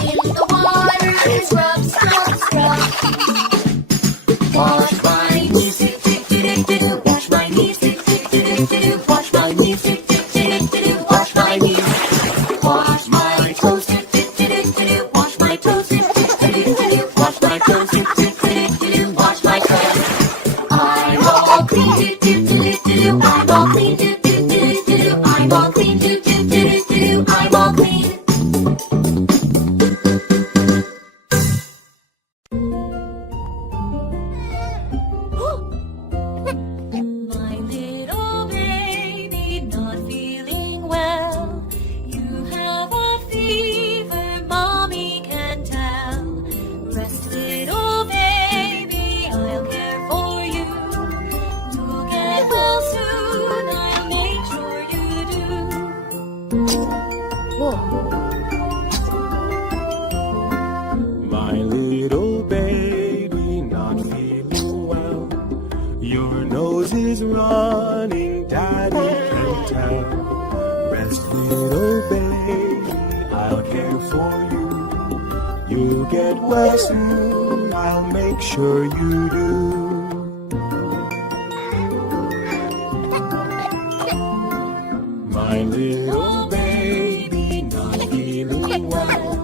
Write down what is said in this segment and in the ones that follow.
In the water, scrub, scrub, scrub. Wash my knees, wash my knees, wash my knees, wash my knees. Wash my toes, wash my toes, wash my toes, wash my toes. I'm all clean, I'm all clean, I'm all clean, I'm all clean. My little baby not feeling well. You have a fever, mommy can tell. Rest, little baby, I'll care for you. You'll get well soon, I'll make sure you do. My little baby not feeling well. Your nose is running, daddy can tell. Rest, little baby, I'll care for you. You'll get well soon, I'll make sure you do. My little baby not feeling well.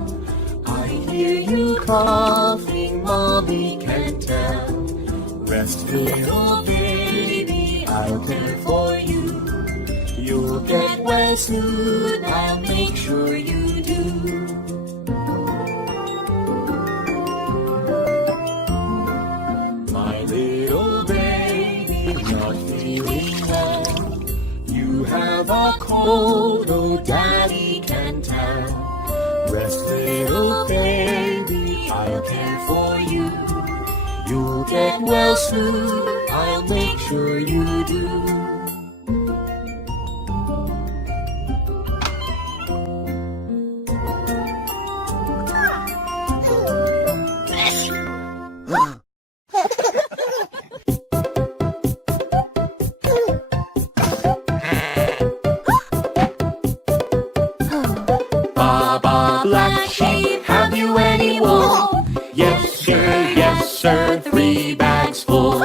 I hear you coughing, mommy can tell. Rest, little baby, I'll care for you. You'll get well soon, I'll make sure you do. My little baby not feeling well. You have a cold, oh daddy can tell. Rest, little baby, I'll care for you. You'll get well soon, I'll make sure you do. Baba Black Sheep, have you any wool? Yes sir, 3 bags full.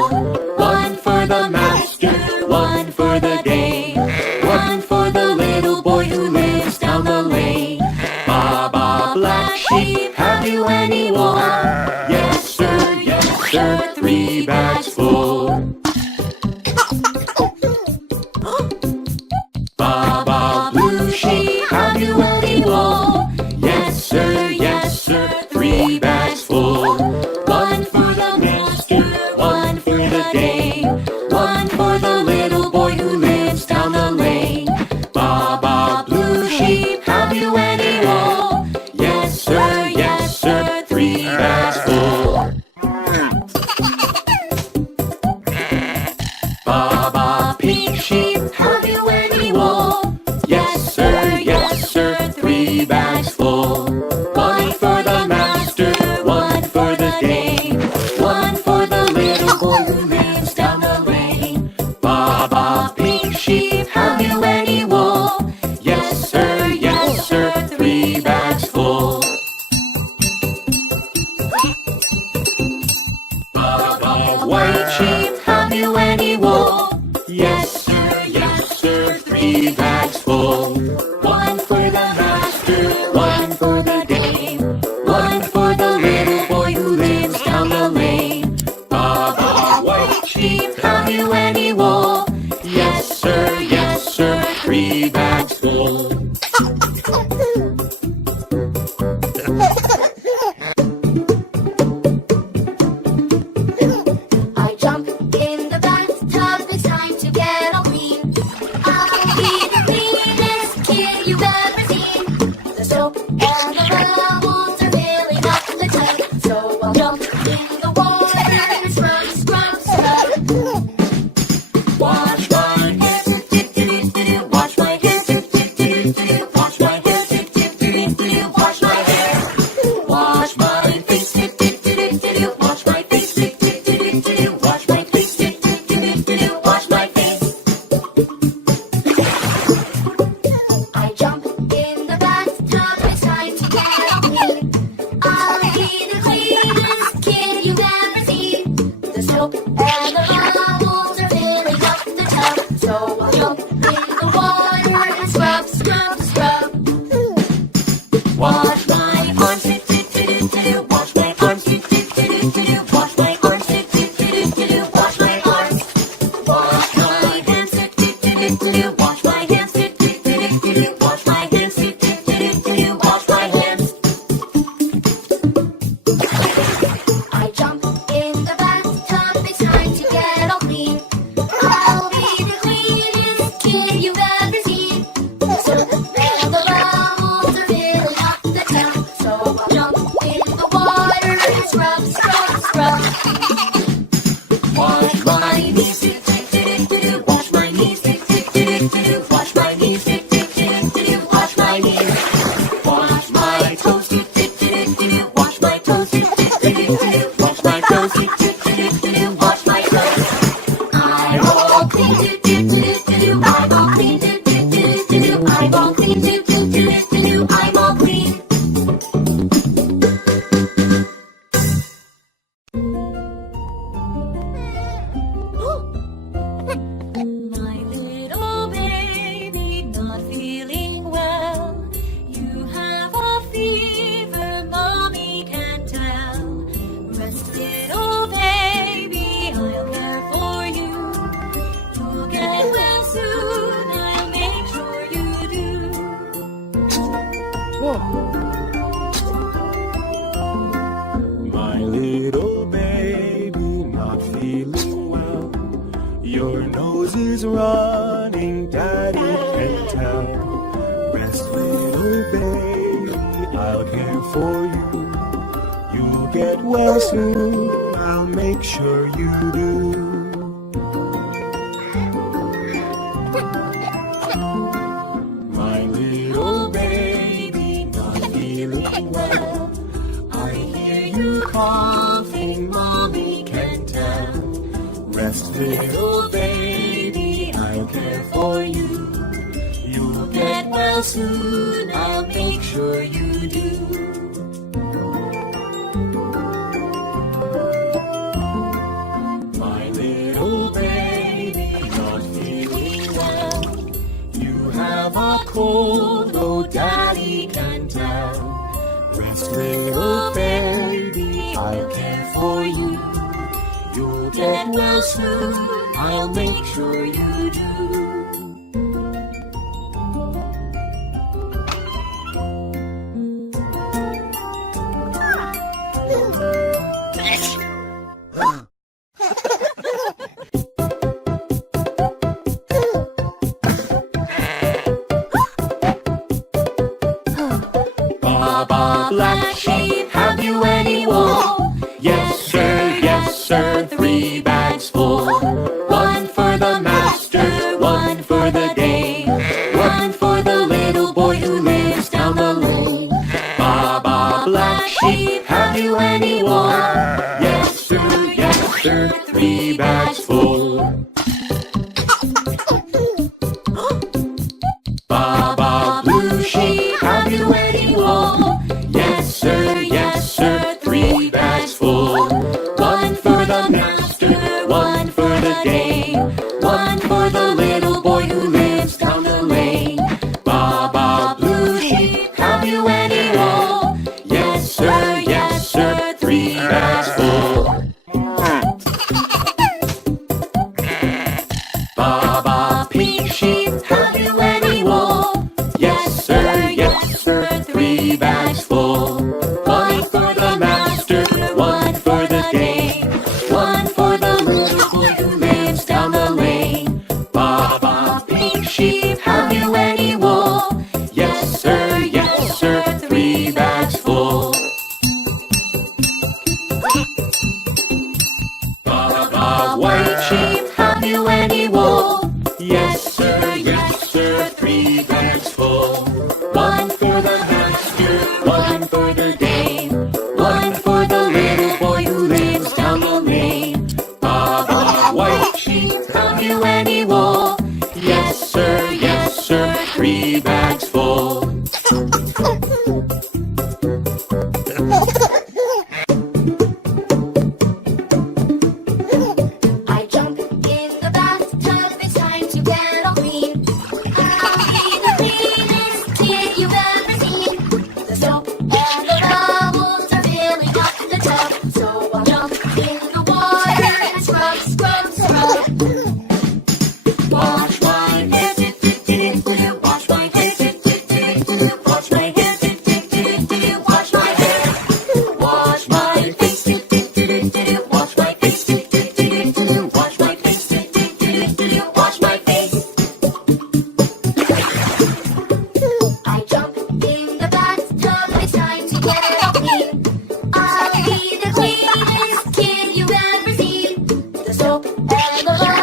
One for the master, one for the dame, one for the little boy who lives down the lane. Baba Black Sheep, have you any wool? Yes sir, 3 bags full. Baba Blue Sheep, have you any wool? Yes sir, 3 bags full. One for the master, one for the dame, one for the little boy who lives down the lane. Baba Blue Sheep, have you any wool? Yes sir, 3 bags full. scrub, scrub, scrub. Wash my knees, do do do do do. Wash my knees, do do do do do. Wash my knees, do do do do do. Wash my knees. Wash my toes, do do do do do. Wash my toes, do do do do do. Wash my toes, do do do do do. Wash my toes. I'm all clean, do do do do do. I'm all clean, do do do do do. I'm all clean, do do do do do. I'm all clean. My little baby not feeling well. You have a fever, mommy can tell. Rest, little baby, I'll care for you. You'll get well soon, I'll make sure you do. My little baby not feeling well. Your nose is running, daddy can tell. Rest, little baby, I'll care for you. You'll get well soon, I'll make sure you do. My little baby not feeling well. I hear you coughing, mommy can tell. Rest, little baby, I'll care for you. You'll get well soon, I'll make sure you do. My little baby not feeling well. You have a cold, oh daddy can tell. Rest, little baby, I'll care for you. You'll get well soon, I'll make sure you do. Baba Black Sheep, have you any wool? Yes sir, 3 bags full. One for the master, one for the dame, one for the little boy who lives down the lane. Baba Black Sheep, have you any wool? Yes sir, 3 bags full. Baba Blue Sheep, have you any wool? Yes sir, 3 bags full. One for the master, one for the dame, one for the little boy who lives down the lane. Baba Blue Sheep, have you any wool? Yes sir, 3 bags full. Baba Pink Sheep, have you any wool? Yes sir, 3 bags full. One for the master, one for the dame, one for the little boy who lives down the lane. Baba Pink Sheep, have you any wool? Yes sir, 3 bags full. Baba White Sheep, have you any wool? Yes sir, 3 bags full. One for the master, one for the dame, one for the little boy who lives down the lane. Baba White Sheep, have you any wool? Yes sir, 3 bags full. I jump in the bathtub, it's time to get all clean. I'll be the cleanest kid you've ever seen. The soap and the bubbles are filling up the tub, so I'll jump in the water and scrub, scrub, scrub. Wash my hair, do do do do do. Wash my hair, do do do do do. Wash my hair, do do do do do. Wash my hair. And the